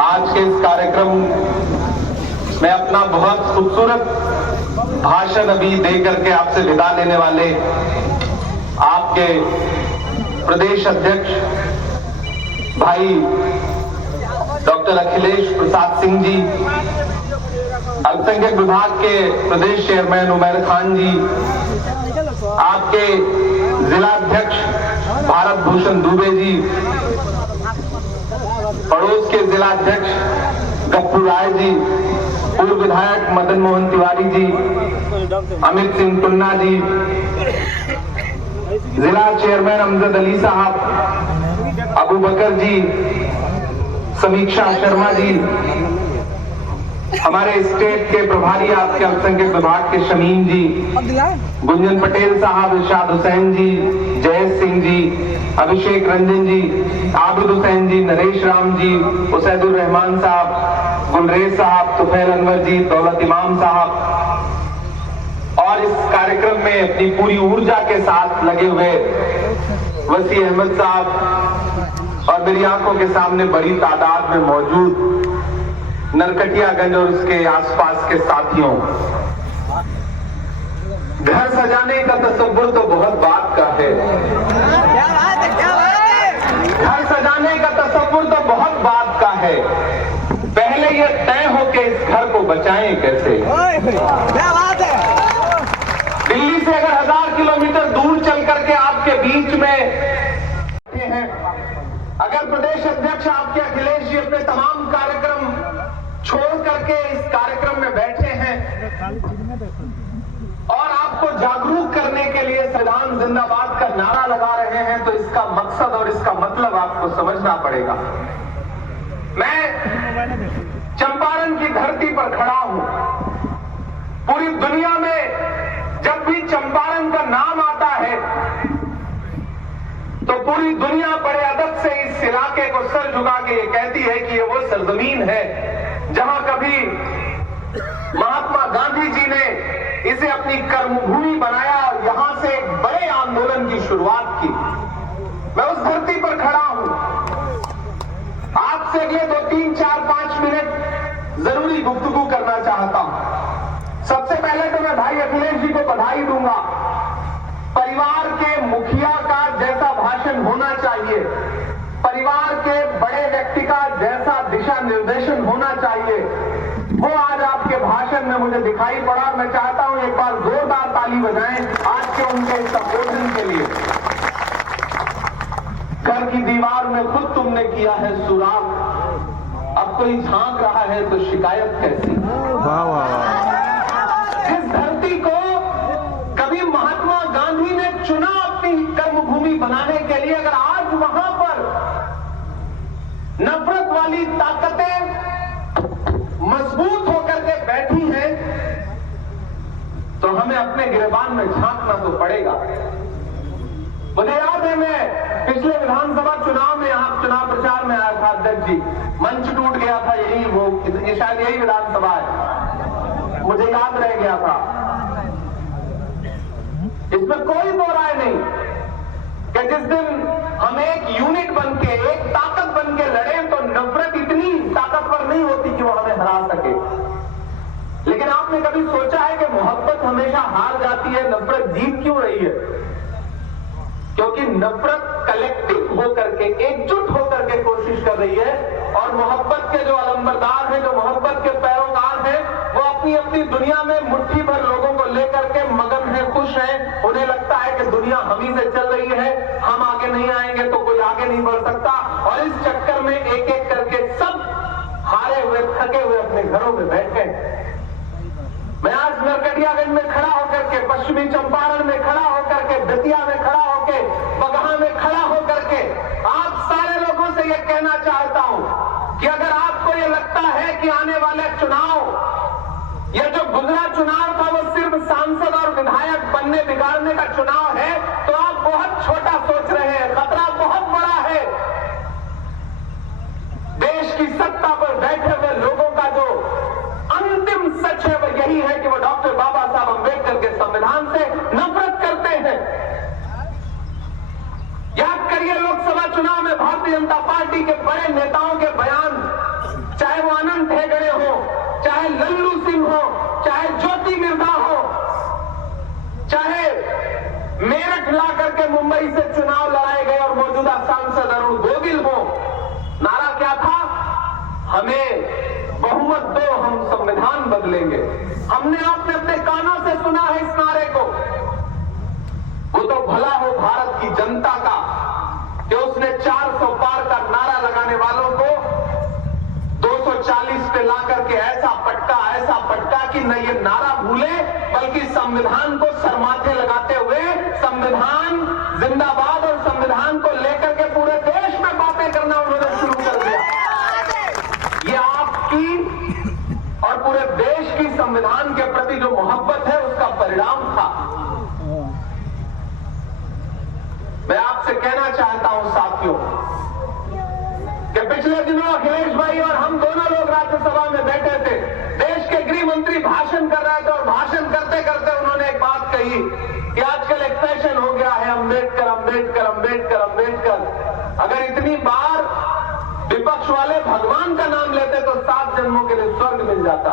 आज के इस कार्यक्रम में अपना बहुत खूबसूरत भाषण अभी दे करके आपसे विदा लेने वाले आपके प्रदेश अध्यक्ष भाई डॉक्टर अखिलेश प्रसाद सिंह जी, अल्पसंख्यक विभाग के प्रदेश चेयरमैन उमर खान जी, आपके जिला अध्यक्ष भारत भूषण दुबे जी, पड़ोस के जिला अध्यक्ष गप्पू राय जी, पूर्व विधायक मदन मोहन तिवारी जी, अमित सिंह टुन्ना जी, जिला चेयरमैन अमजद अली साहब, अबू बकर जी, समीक्षा शर्मा जी, हमारे स्टेट के प्रभारी आपके अल्पसंख्यक विभाग के शमीम जी, गुंजन पटेल साहब, इरशाद हुसैन जी, जयेश सिंह जी, अभिषेक रंजन जी, आबिद हुसैन जी, नरेश राम जी, उसैदुर रहमान साहब, गुलरेज साहब, तुफैल अनवर जी, दौलत इमाम साहब, और इस कार्यक्रम में अपनी पूरी ऊर्जा के साथ लगे हुए वसी अहमद साहब और मेरी आंखों के सामने बड़ी तादाद में मौजूद नरकटियागंज और उसके आसपास के साथियों, घर सजाने का तसव्वुर तो बहुत बात का है। घर सजाने का तसव्वुर तो बहुत बात का है, पहले ये तय हो कि इस घर को बचाएं कैसे। क्या बात है। दिल्ली से अगर 1000 किलोमीटर दूर चल करके आपके बीच में हैं, अगर प्रदेश अध्यक्ष आपके अखिलेश जी अपने तमाम कार्यक्रम छोड़ करके इस कार्यक्रम में बैठे हैं और आपको जागरूक करने के लिए संविधान जिंदाबाद का नारा लगा रहे हैं, तो इसका मकसद और इसका मतलब आपको समझना पड़ेगा। मैं चंपारण की धरती पर खड़ा हूं। पूरी दुनिया में जब भी चंपारण का नाम आता है तो पूरी दुनिया बड़े अदब से इस इलाके को सर झुका के ये कहती है कि ये वो सरजमीन है जहां कभी महात्मा गांधी जी ने इसे अपनी कर्मभूमि बनाया और यहां से एक बड़े आंदोलन की शुरुआत की। मैं उस धरती पर खड़ा हूं। आपसे अगले 2, 3, 4, 5 मिनट जरूरी गुफ्तगू करना चाहता हूं। सबसे पहले तो मैं भाई अखिलेश जी को बधाई दूंगा। परिवार के मुखिया का जैसा भाषण होना चाहिए, परिवार के बड़े व्यक्ति का जैसा दिशा निर्देशन होना चाहिए, वो आज आपके भाषण में मुझे दिखाई पड़ा। मैं चाहता हूं एक बार जोरदार ताली बजाएं आज के उनके संबोधन के लिए। घर की दीवार में खुद तुमने किया है सुराख, अब कोई झांक रहा है तो शिकायत कैसी। वाह वाह। इस धरती को कभी महात्मा गांधी ने चुना अपनी कर्मभूमि बनाने के लिए, अगर आज वहां पर नफरत वाली ताकतें मजबूत होकर के बैठी हैं तो हमें अपने गिरबान में झांकना तो पड़ेगा। मुझे याद है मैं पिछले विधानसभा चुनाव में यहां चुनाव प्रचार में आया था अध्यक्ष जी, मंच टूट गया था, ये शायद यही विधानसभा है, मुझे याद रह गया था। इसमें कोई दो राय नहीं कि जिस दिन हम एक यूनिट बन के, एक ताकत बन के लड़े तो नफरत इतनी ताकतवर नहीं होती कि वो हमें हरा सके। लेकिन आपने कभी सोचा है कि मोहब्बत हमेशा हार जाती है, नफरत जीत क्यों रही है? क्योंकि नफरत कलेक्टिव होकर के, एकजुट होकर के कोशिश कर रही है, और मोहब्बत के जो अलंबरदार हैं, जो मोहब्बत के पैरोकार हैं, वो अपनी अपनी दुनिया में मुट्ठी भर लोगों को लेकर के मगन है, खुश है। उन्हें लगता है कि दुनिया हम ही से चल रही है, हम आगे नहीं आएंगे तो कोई आगे नहीं बढ़ सकता, और इस चक्कर में एक एक करके सब हारे हुए, थके हुए अपने घरों में बैठे। मैं आज नरकटियागंज में खड़ा होकर के, पश्चिमी चंपारण में खड़ा होकर के, दतिया में खड़ा होकर, बगहा में खड़ा होकर के आप सारे लोगों से यह कहना चाहता हूं कि अगर आपको यह लगता है कि आने वाले चुनाव, यह जो गुजरा चुनाव था वो सिर्फ सांसद और विधायक बनने बिगाड़ने का चुनाव है, तो आप बहुत छोटा सोच रहे हैं। खतरा बहुत बड़ा है। देश की सत्ता पर बैठे हुए लोगों का जो अंतिम सच है वो यही है कि वो डॉक्टर बाबा साहब अंबेडकर के संविधान से नफरत करते हैं। याद करिए लोकसभा चुनाव में भारतीय जनता पार्टी के बड़े नेताओं के बयान मुंबई से चुनाव लड़ाए गए और मौजूदा सांसद अरुण गोविल हो, नारा क्या था? हमें बहुमत दो, हम संविधान बदलेंगे। हमने आपने अपने कानों से सुना है इस नारे को। वो तो भला हो भारत की जनता का कि उसने 400 पार का नारा लगाने वालों को 240 पे लाकर के ऐसा पटका कि न ये नारा भूले, बल्कि संविधान को सरमाथे लगाते हुए संविधान जिंदाबाद और संविधान को लेकर के पूरे देश में बातें करना उन्होंने शुरू कर दिया। ये आपकी और पूरे देश की संविधान के प्रति जो मोहब्बत है उसका परिणाम था। मैं आपसे कहना चाहता हूं साथियों कि पिछले दिनों अखिलेश भाई और हम दोनों लोग राज्यसभा में बैठे थे। देश के गृह मंत्री भाषण कर रहे थे और भाषण करते करते उन्होंने एक बात कही कि आजकल एक फैशन हो गया है अंबेडकर अंबेडकर अंबेडकर अंबेडकर। अगर इतनी बार विपक्ष वाले भगवान का नाम लेते तो 7 जन्मों के लिए स्वर्ग मिल जाता।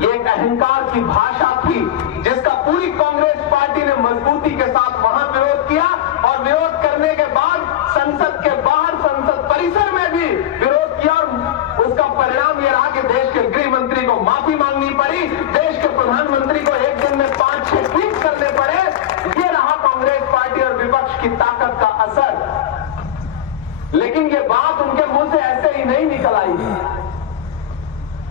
ये एक अहंकार की भाषा थी जिसका पूरी कांग्रेस पार्टी ने मजबूती के साथ वहां विरोध किया और विरोध करने के बाद संसद के बाहर संसद परिसर में भी विरोध किया और उसका परिणाम यह रहा कि देश के गृह मंत्री को माफी मांगनी पड़ी, देश के प्रधानमंत्री को एक दिन में 5-6 ट्वीट करने पड़े। ये रहा कांग्रेस पार्टी और विपक्ष की ताकत का असर। लेकिन ये बात उनके मुंह से ऐसे ही नहीं निकल आई।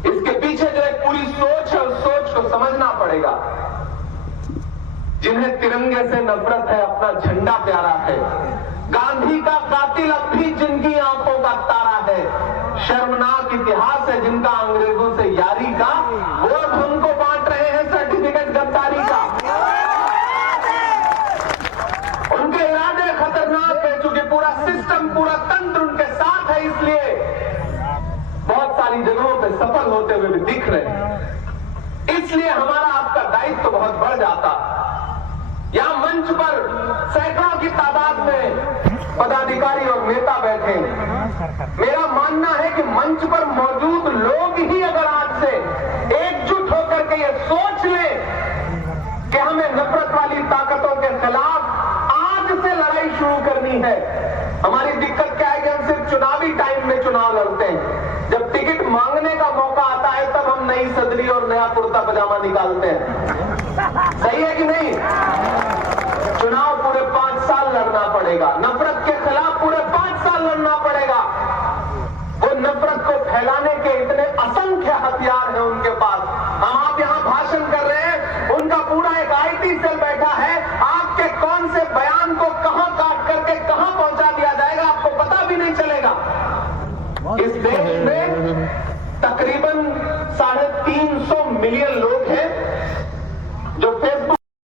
इसके पीछे जो एक पूरी सोच है उस सोच को समझना पड़ेगा। जिन्हें तिरंगे से नफरत है, अपना झंडा प्यारा है, गांधी का कातिल अब भी जिनकी आंखों का तारा है, शर्मनाक इतिहास है जिनका अंग्रेजों से यारी का, वो अब हमको बांट रहे हैं सर्टिफिकेट गद्दारी का। उनके इरादे खतरनाक है क्योंकि पूरा सिस्टम, पूरा तंत्र उनके साथ है, इसलिए बहुत सारी जगहों पे सफल होते हुए भी दिख रहे हैं। इसलिए हमारा आपका दायित्व तो बहुत बढ़ जाता। यहां मंच पर सैकड़ों की तादाद में पदाधिकारी और नेता बैठे। मेरा मानना है कि मंच पर मौजूद लोग ही अगर आज से एकजुट होकर के ये सोच लें कि हमें नफरत वाली ताकतों के खिलाफ आज से लड़ाई शुरू करनी है। हमारी दिक्कत क्या है कि हम सिर्फ चुनावी टाइम में चुनाव लड़ते हैं। जब टिकट मांगने का मौका आता है तब हम नई सदरी और नया कुर्ता पजामा निकालते हैं। सही है कि नहीं? चुनाव पूरे 5 साल लड़ना पड़ेगा, नफरत के खिलाफ पूरे 5 साल लड़ना पड़ेगा। वो नफरत को फैलाने के इतने असंख्य हथियार हैं उनके पास। हम आप यहां भाषण कर रहे हैं, उनका पूरा एक IT सेल बैठा है। आपके कौन से बयान को कहां काट करके कहां पहुंचा दिया जाएगा आपको पता भी नहीं चलेगा। इस देश में तकरीबन 350 मिलियन लोग